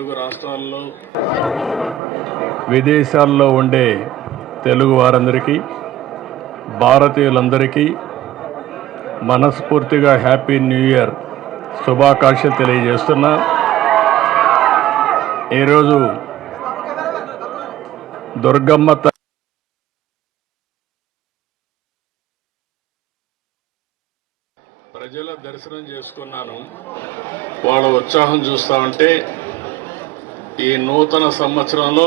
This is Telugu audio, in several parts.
తెలుగు రాష్ట్రాల్లో విదేశాల్లో ఉండే తెలుగు వారందరికీ, భారతీయులందరికీ మనస్ఫూర్తిగా హ్యాపీ న్యూ ఇయర్ శుభాకాంక్షలు తెలియజేస్తున్నా. ఈరోజు దుర్గమ్మ ప్రజల దర్శనం చేసుకున్నాను. వాళ్ళ ఉత్సాహం చూస్తూ ఉంటే ఈ నూతన సంవత్సరంలో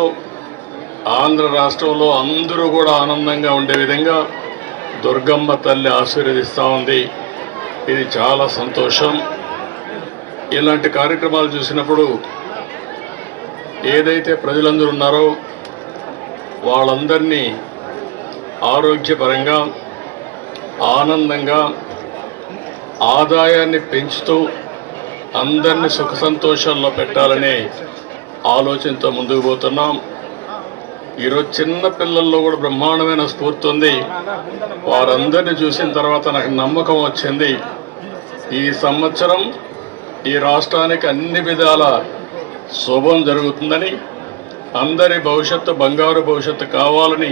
ఆంధ్ర రాష్ట్రంలో అందరూ కూడా ఆనందంగా ఉండే విధంగా దుర్గమ్మ తల్లి ఆశీర్వదిస్తూ ఉంది. ఇది చాలా సంతోషం. ఇలాంటి కార్యక్రమాలు చూసినప్పుడు ఏదైతే ప్రజలందరూ ఉన్నారో వాళ్ళందరినీ ఆరోగ్యపరంగా, ఆనందంగా, ఆదాయాన్ని పెంచుతూ అందరినీ సుఖ సంతోషాల్లో పెట్టాలనే ఆలోచనతో ముందుకు పోతున్నాం. ఈరోజు చిన్న పిల్లల్లో కూడా బ్రహ్మాండమైన స్ఫూర్తి ఉంది. వారందరినీ చూసిన తర్వాత నాకు నమ్మకం వచ్చింది, ఈ సంవత్సరం ఈ రాష్ట్రానికి అన్ని విధాల శుభం జరుగుతుందని, అందరి భవిష్యత్తు బంగారు భవిష్యత్తు కావాలని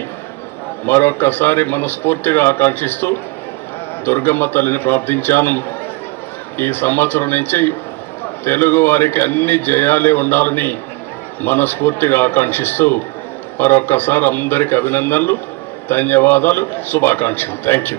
మరొక్కసారి మనస్ఫూర్తిగా ఆకాంక్షిస్తూ దుర్గమ్మ తల్లిని ప్రార్థించాను. ఈ సంవత్సరం నుంచి తెలుగు వారికి అన్ని జయాలే ఉండాలని మనస్ఫూర్తిగా ఆకాంక్షిస్తూ మరొక్కసారి అందరికీ అభినందనలు, ధన్యవాదాలు, శుభాకాంక్షలు. Thank you.